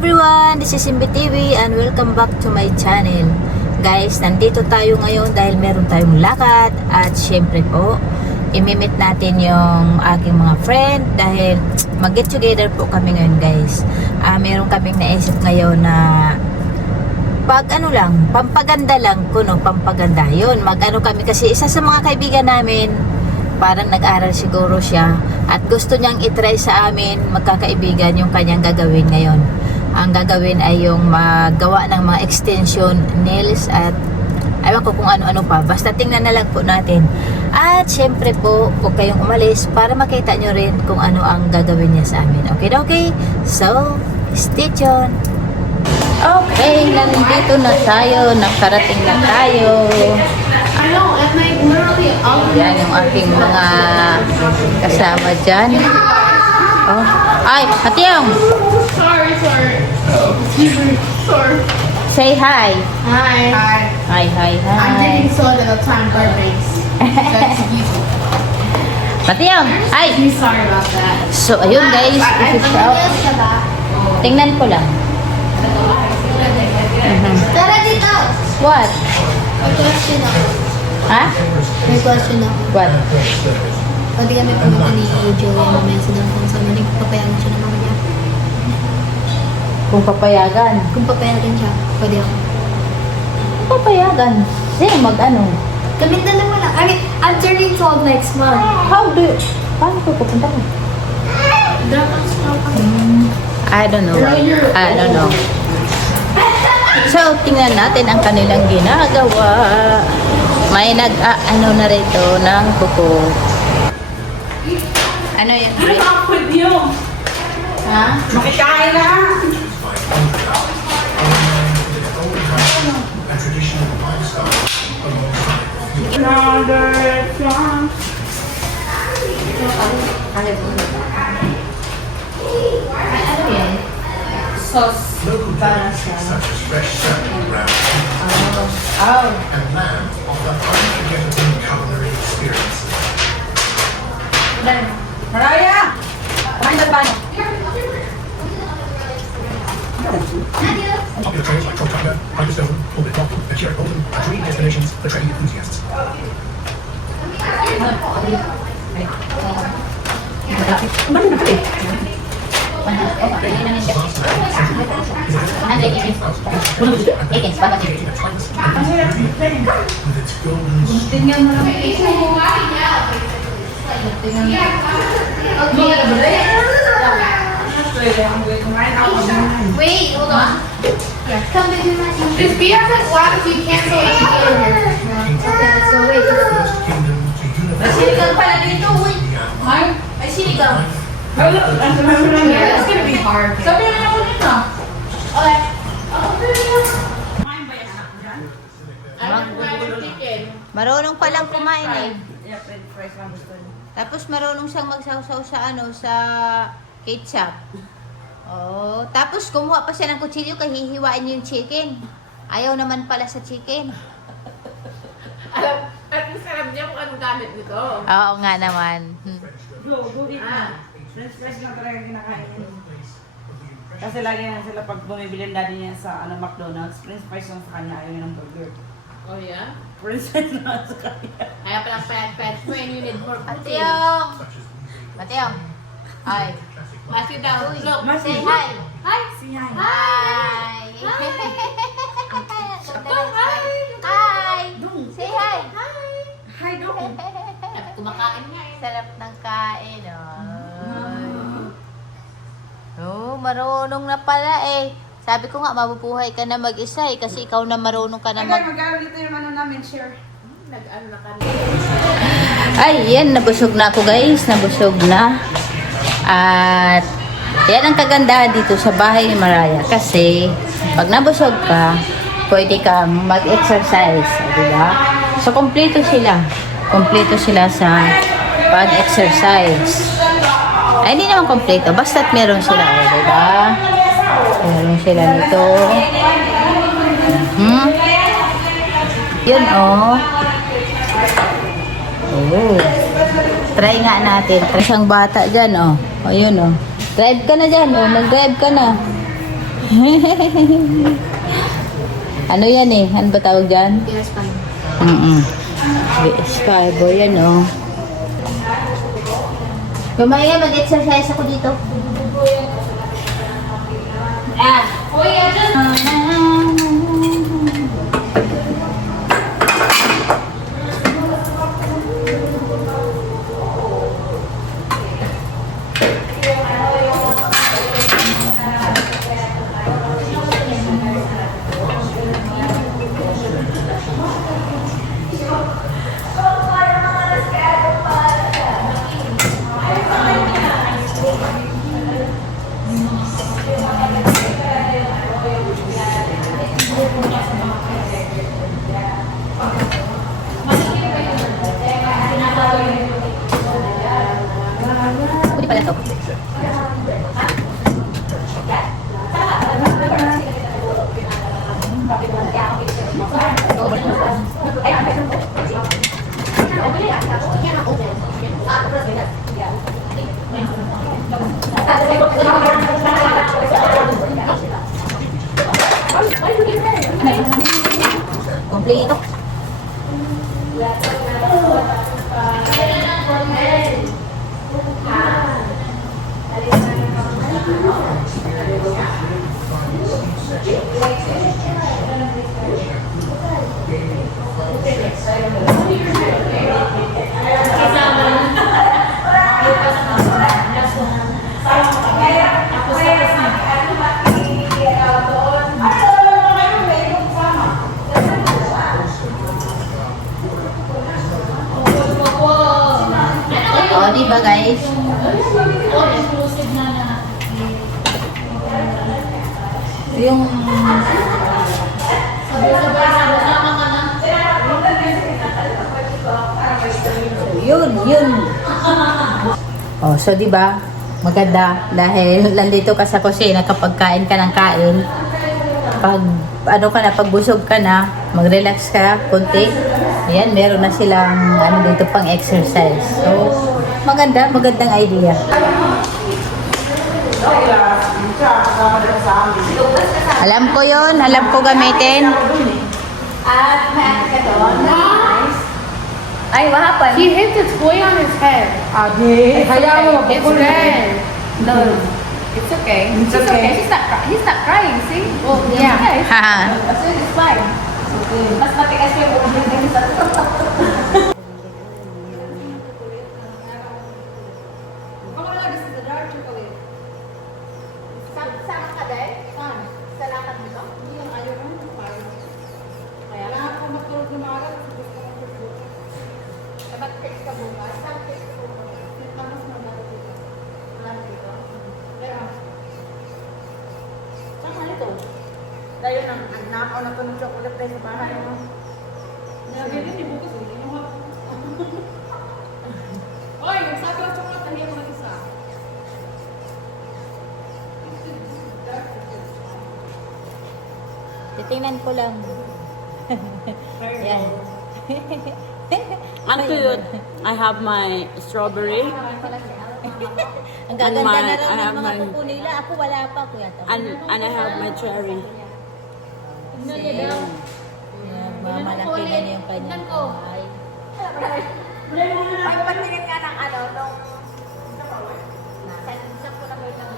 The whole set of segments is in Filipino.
everyone! This is Simbi TV and welcome back to my channel. Guys, nandito tayo ngayon dahil meron tayong lakad at syempre po, imimit natin yung aking mga friend dahil mag-get together po kami ngayon guys. Meron kaming naisip ngayon na pampaganda lang kuno, pampaganda. Yun, mag-ano kami kasi isa sa mga kaibigan namin, parang nag-aral siguro siya at gusto niyang itry sa amin magkakaibigan yung kanyang gagawin ngayon. Ang gagawin ay yung magawa ng mga extension nails at ayaw ko kung ano-ano pa. Basta tingnan na lang po natin. At syempre po, huwag kayong umalis para makita nyo rin kung ano ang gagawin niya sa amin. Okay? So, stay tuned. Okay, nandito na tayo. Nakarating na tayo. Yan yung aking mga kasama dyan. Oh. Ay, Hatiyong! Sorry. Say hi. Hi. Hi. I'm drinking soda at the time birthdays. That's easy. Hatiyong! Ay! Sorry about that. So, ayun guys. This is out. Tingnan ko lang. Tara dito! What? May question ako. Ha? May question ako. What? Pwede kami pumunta ni Joey mamaya sa downtown sa amin. Papayagan siya ng mama niya. Kung papayagan. Kung papayagan siya, pwede ako. Papayagan. Sige, mag-ano? Kaming dalawa lang. I mean, I'm turning 12 next month. How do you... Paano ko pupunta ko? I don't know. So, tingnan natin ang kanilang ginagawa. May nag-ano na rito ng kuko. Ano yan? Ano up with you? Ha? Makikain na! Another song. Ano yan? Sauce. Para sa... Oh. And land offer unforgettable culinary experiences. Mariah! Kumain na ba? Popular trails like Trolltanga, Hyperstone, Orbit Rock, and Cherry Golden are dream destinations for train enthusiasts. Vast land, central park, is a with its golden Tingnan mo lang. Wait, hold on. Yeah, come baby, Just be as loud as you can so we can hear here. Okay, so wait. first kingdom to May unify sinigang pala dito, uy. Ay, may sinigang. Yeah, it's gonna be hard. Sabi na ako nito. Okay. Marunong palang kumain eh. Tapos marunong siyang magsawsaw sa sa ketchup. Oh, tapos kumuha pa siya ng kutsilyo kaya hihiwain niya yung chicken. Ayaw naman pala sa chicken. At masarap niya kung anong gamit nito. Oo nga naman. Go eat na. French fries lang talaga kinakain. Kasi lagi na sila pag bumibili daddy niya sa McDonald's, French fries lang sa kanya, ayaw niya ng burger. Oh yeah? French fries lang sa kanya. Kaya pala pet when you need more protein. Matiyong! Matiyong! Ay. Matthew daw. Look. Say hi! Hi. Si Yan. Hi! Hi! Say hi! Hi, Dong. Kumakain nga eh. Sarap ng kain, oh. Marunong na pala eh. Sabi ko nga, mabubuhay ka na mag-isa eh. Kasi ikaw na marunong ka na Magkano dito yung ano namin, share. Nag-ano na kami. Ay, yan. Nabusog na ako guys. Nabusog na. At yan ang kagandahan dito sa bahay ni Mariah. Kasi pag nabusog ka, pwede kang mag-exercise. Diba? So, kompleto sila. Kompleto sila sa pag-exercise. Ay, hindi naman kompleto. Basta't meron sila. Diba? Meron sila nito. Yun, oh. Oh. Try nga natin. Try siyang bata dyan, oh. O, yun, oh. Drive ka na dyan, oh. Nag-drive ka na. Ano yan eh? Ano ba tawag dyan? PS5. BS5. O yan o. Mamaya mag-exercise ako dito. Ah! Pwede pala to. Kompleto. O, diba guys? Yung... Yun. Oh, so diba? Maganda dahil nandito ka sa kusina kapag kain ka ng kain. Pag ano ka na, pag busog ka na, mag-relax ka konti. Ayan, meron na silang ano dito pang exercise. So, magandang idea. Alam ko yun, alam ko gamitin. Ay, what happened? He hit the toy on his head. It's red. No, it's okay. It's okay. He's not crying, see? Well, yeah. Haha. So it's fine. Mas matigas yung ulo din sa Sama ka din? Sa lakad nito? Kaya lang ako matulog ng mga araw. Dapat text ka bukas. Saan text ka bukas? Mas maganda dito. Wala dito. Pero, saan ka nito? Dahil nakaw na ito ng chocolate tayo sa bahay mo. Oy, yung sabi ng chocolate, hindi mo mag-isa. Titingnan ko lang. Yan. Ang cute. I have my strawberry Ang gaganda my- na I raw ng have mga my- kuko nila. Ako wala pa, kuya to. and I have my cherry. Yan, mamalaki na niya yung kanyang kamay. Ay, patingin ka ng ano, nung... Saan ko na kayo lang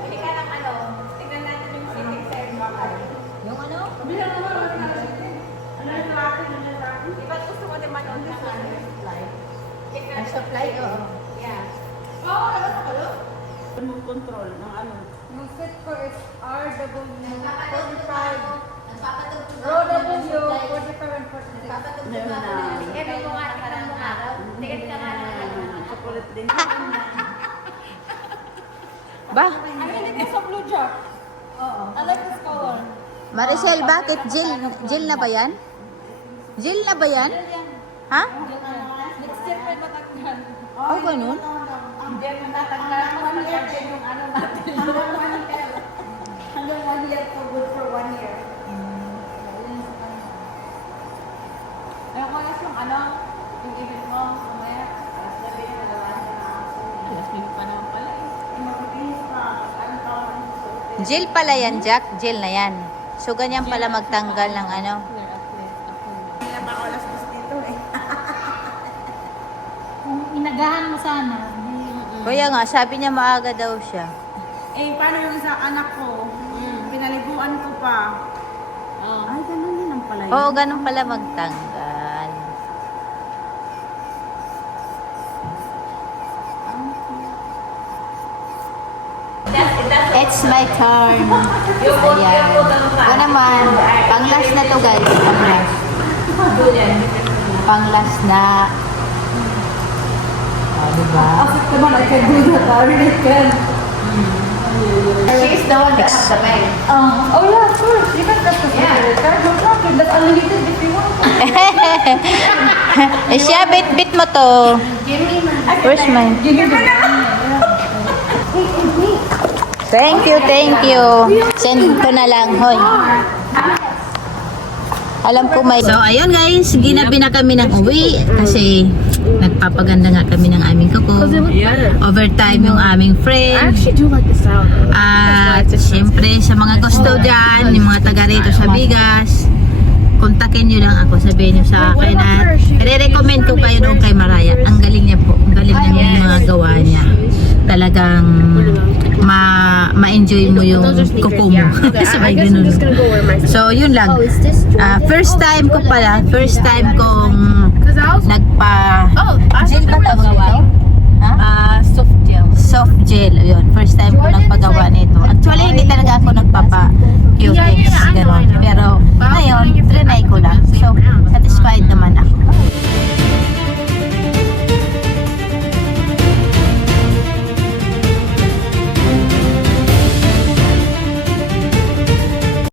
Hindi ka ng ano, tingnan natin yung sitting sa MRI. Yung ano? Di ba gusto mo din manood ng ano, supply? Check Ang natin. supply, oo. Yeah. Control ng ano. Yung fit ko is RW45. Nagpapatugtog Row W 4746. Meron na. Tingnan mo nga, tingnan mo nga. Tingnan ka nga ng ano. Chocolate din. Ba? I like this blue jack. I like this color. Maricel, bakit? Jill na ba yan? Jill na ba yan? Ha? Next year pa matagnan. Oh, ganun? Hindi mo nataglan mo yung ano natin. Hanggang 1 year for good for 1 year. Ayun ko yung ano, yung ibig mo, mamaya. Sabi niya, nalalaan niya na ako. Alas 5 pa naman pala eh. Mabilis pa. Ano tawag ng susunod? Gel pala yan, Jack. Gel na yan. So, ganyan pala magtanggal ng ano. Hindi na ako alas dos dito eh. Kung inagahan mo sana. Kaya nga, sabi niya maaga daw siya. Eh, paano yung isang anak ko? Pinaliguan ko pa. Ay, ganun din ang pala yun. Oo, ganun pala magtanggal. It's my turn. Ayan. Ito naman. Pang-last na to, guys. Pang-last. Pang-last na. Oh, diba? Come on, I can do that. I really can. She's the one that has the bag. Oh yeah, of course. You can cut the card. No problem. That's unlimited if you want. Eh siya, bit mo to. Where's mine? Thank you. Send ko na lang, hoy. Alam ko may... So, ayun guys, ginabi na kami ng uwi kasi nagpapaganda nga kami ng aming kuko. Overtime yung aming friend. At syempre, sa mga gusto dyan, yung mga taga rito sa Bigas, kontakin nyo lang ako, sabihin nyo sa akin at i-recommend ko kayo doon kay Maraya. Ang galing niya po, ang galing niya yung mga gawa niya. Talagang ma-enjoy mo yung kuko mo. Sabay ganun. So, yun lang. First time ko pala, first time kong nagpa... gel ba tawag ito? Soft gel. Soft gel, yun. First time ko nagpagawa nito. Actually, hindi talaga ako nagpapa